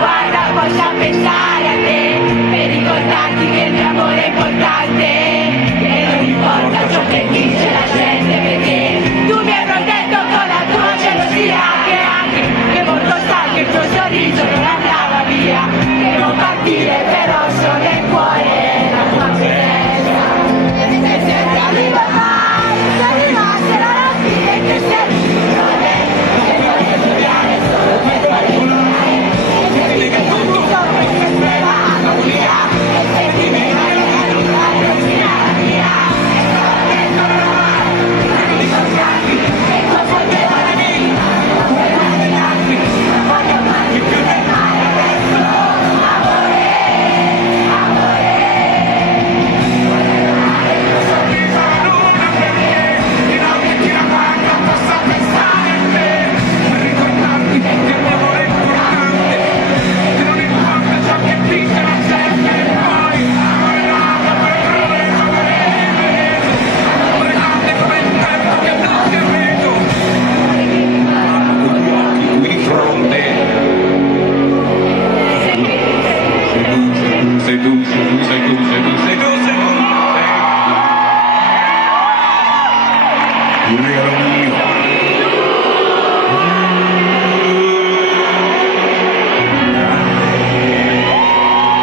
guarda possa pensare a te, per ricordarti che il mio amore è importante, e non importa ciò che dice la